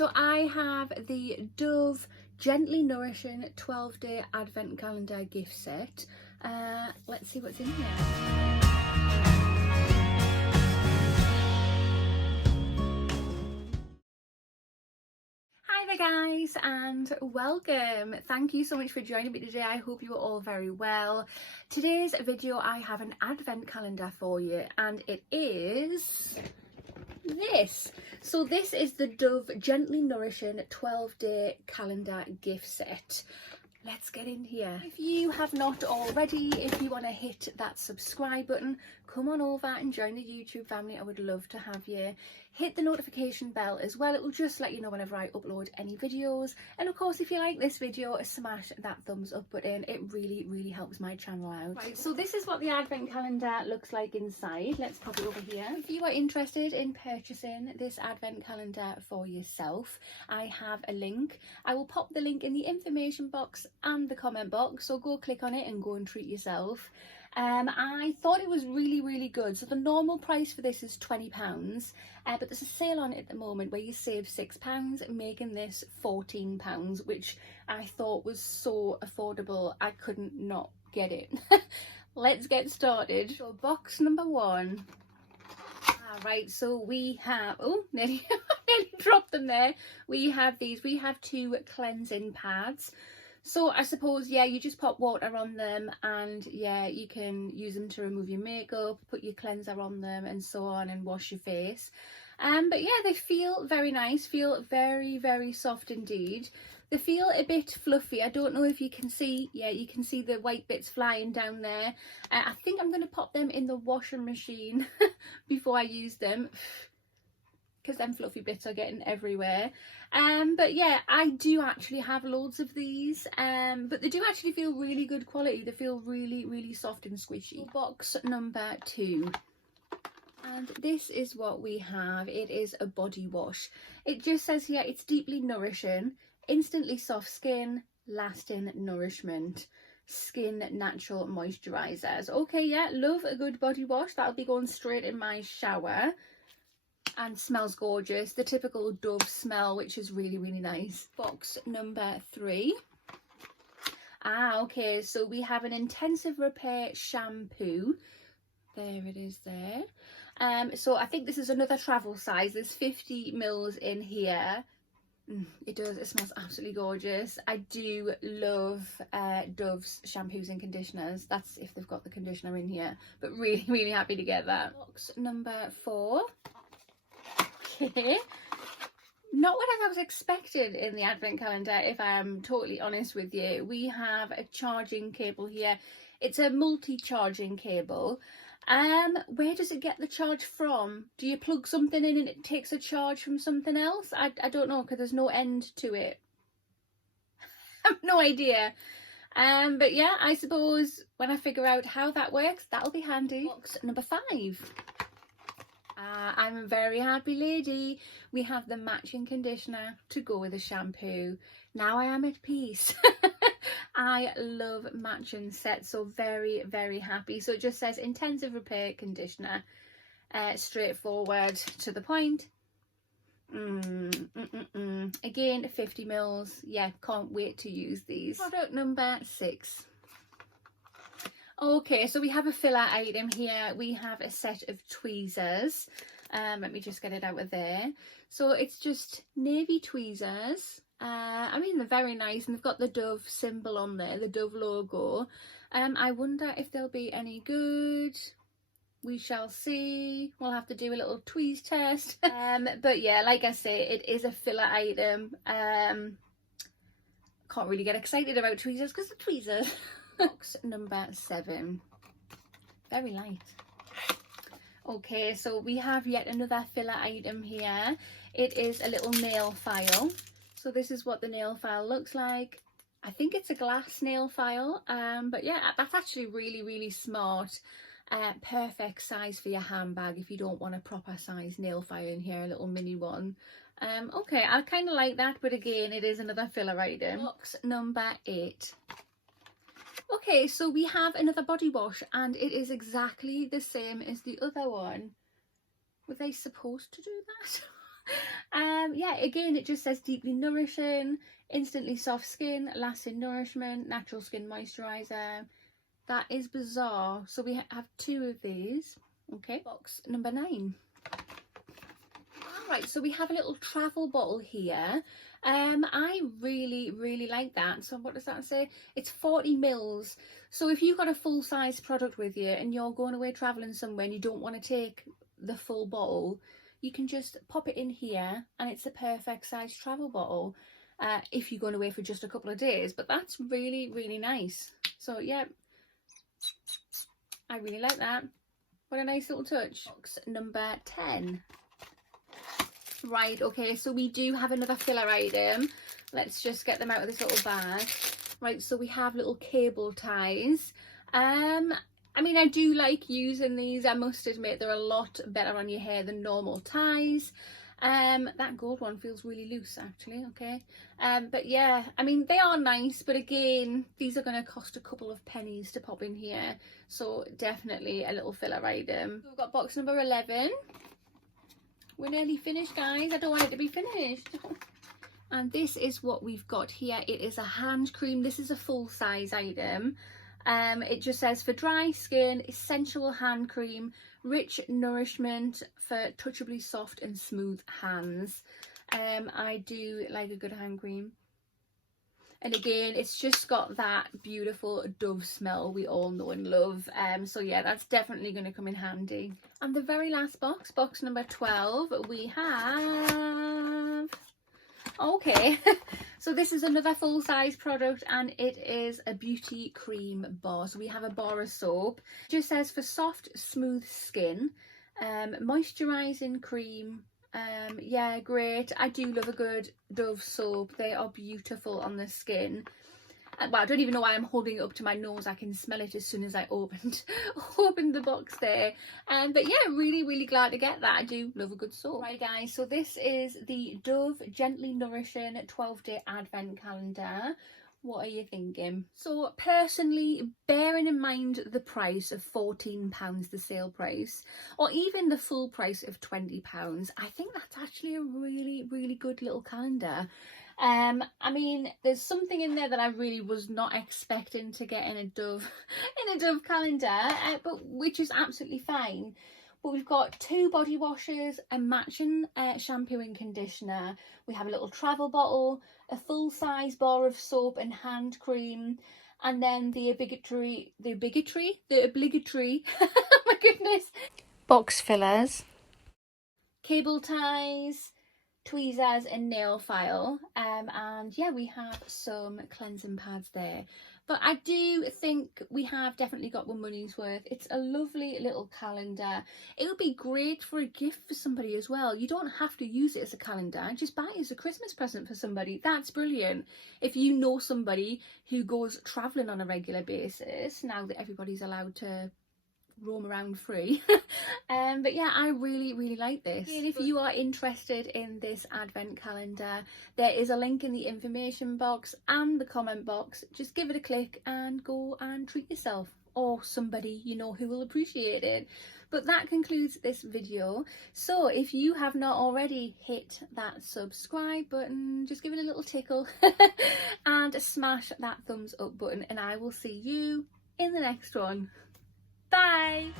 So I have the Dove Gently Nourishing 12-day advent calendar gift set. Let's see what's in here. Hi there guys, and welcome. Thank you so much for joining me today. I hope you are all very well. Today's video I have an advent calendar for you, and it is this. So this is the Dove Gently Nourishing 12-day calendar gift set. Let's get in here. If you have not already, if you want to hit that subscribe button, come on over and join the YouTube family. I would love to have you. Hit the notification bell as well. It will just let you know whenever I upload any videos. And of course, if you like this video, smash that thumbs up button. It really helps my channel out. Right, so this is what the advent calendar looks like inside. Let's pop it over here. If you are interested in purchasing this advent calendar for yourself, I have a link. I will pop the link in the information box and the comment box, so go click on it and go and treat yourself. I thought it was really good. So the normal price for this is £20, but there's a sale on it at the moment where you save £6, making this £14, which I thought was so affordable I couldn't not get it. Let's get started. So box number one. Right, so we have, oh, nearly dropped them there. We have these, we have two cleansing pads. So I suppose, yeah, you just pop water on them, and yeah, you can use them to remove your makeup, put your cleanser on them and so on, and wash your face. But yeah, they feel very nice, feel very soft indeed. They feel a bit fluffy. I don't know if you can see, yeah, you can see the white bits flying down there. I think I'm going to pop them in the washing machine before I use them, because them fluffy bits are getting everywhere. But yeah, I do actually have loads of these, but they do actually feel really good quality. They feel really soft and squishy. Box number two, and this is what we have. It is a body wash. It just says here it's deeply nourishing, instantly soft skin, lasting nourishment, skin natural moisturizers. Okay, yeah, love a good body wash. That'll be going straight in my shower. And smells gorgeous, the typical Dove smell, which is really nice. Box number three. Okay, so we have an intensive repair shampoo. There it is there. So I think this is another travel size. There's 50 mils in here. It smells absolutely gorgeous. I do love Dove's shampoos and conditioners. That's if they've got the conditioner in here, but really happy to get that. Box number four. Okay. Not what I was expected in the advent calendar, if I am totally honest with you. We have a charging cable here. It's a multi-charging cable. Where does it get the charge from? Do you plug something in and it takes a charge from something else? I don't know, because there's no end to it. I have no idea. But yeah, I suppose when I figure out how that works, that'll be handy. Box number five. I'm a very happy lady. We have the matching conditioner to go with the shampoo. Now I am at peace. I love matching sets, so very happy. So it just says intensive repair conditioner, straightforward, to the point. Again, 50 mils. Yeah, can't wait to use these. Product number six. Okay, so we have a filler item here. We have a set of tweezers. Let me just get it out of there. So it's just navy tweezers. I mean, they're very nice, and they've got the Dove symbol on there, the Dove logo. I wonder if they'll be any good. We shall see. We'll have to do a little tweeze test. But yeah, like I say, it is a filler item. Can't really get excited about tweezers because they're tweezers. Box number seven. Very light. Okay, so we have yet another filler item here. It is a little nail file. So this is what the nail file looks like. I think it's a glass nail file, but yeah, that's actually really smart. Perfect size for your handbag if you don't want a proper size nail file in here, a little mini one. Okay, I kind of like that, but again, it is another filler item. Box number eight. Okay, so we have another body wash, and it is exactly the same as the other one. Were they supposed to do that? Yeah, again, it just says deeply nourishing, instantly soft skin, lasting nourishment, natural skin moisturizer. That is bizarre. So we have 2 of these. Okay, box number 9. Alright, so we have a little travel bottle here. I really like that. So what does that say? It's 40 mils. So if you've got a full size product with you and you're going away traveling somewhere and you don't want to take the full bottle, you can just pop it in here and it's a perfect size travel bottle if you're going away for just a couple of days. But that's really nice. So yeah, I really like that. What a nice little touch. Box number 10. Right, okay, so we do have another filler item. Let's just get them out of this little bag. Right, so we have little cable ties. I mean, I do like using these. I must admit, they're a lot better on your hair than normal ties. That gold one feels really loose, actually, okay. But yeah, I mean, they are nice, but again, these are going to cost a couple of pennies to pop in here. So definitely a little filler item. We've got box number 11. We're nearly finished, guys. I don't want it to be finished. And this is what we've got here. It is a hand cream. This is a full size item. It just says for dry skin, essential hand cream, rich nourishment for touchably soft and smooth hands. I do like a good hand cream. And again, it's just got that beautiful Dove smell we all know and love. So yeah, that's definitely going to come in handy. And the very last box, box number 12, we have... Okay, so this is another full-size product and it is a beauty cream bar. So we have a bar of soap. It just says for soft, smooth skin, moisturising cream. Yeah, great. I do love a good Dove soap. They are beautiful on the skin. Well, I don't even know why I'm holding it up to my nose. I can smell it as soon as I opened the box there. But yeah, really glad to get that. I do love a good soap. Right, guys, so this is the Dove Gently Nourishing 12-day advent calendar. What are you thinking? So personally, bearing in mind the price of £14, the sale price, or even the full price of £20, I think that's actually a really good little calendar. I mean, there's something in there that I really was not expecting to get in a Dove calendar, but which is absolutely fine. But we've got 2 body washes, a matching shampoo and conditioner. We have a little travel bottle, a full-size bar of soap and hand cream, and then the obligatory, oh my goodness, box fillers, cable ties, tweezers and nail file, and yeah, we have some cleansing pads there. But I do think we have definitely got one money's worth. It's a lovely little calendar. It would be great for a gift for somebody as well. You don't have to use it as a calendar, just buy it as a Christmas present for somebody. That's brilliant. If you know somebody who goes travelling on a regular basis, now that everybody's allowed to roam around free. But yeah, I really like this. And if you are interested in this advent calendar, there is a link in the information box and the comment box. Just give it a click and go and treat yourself, or somebody you know who will appreciate it. But that concludes this video. So if you have not already hit that subscribe button, just give it a little tickle and smash that thumbs up button, and I will see you in the next one. Bye!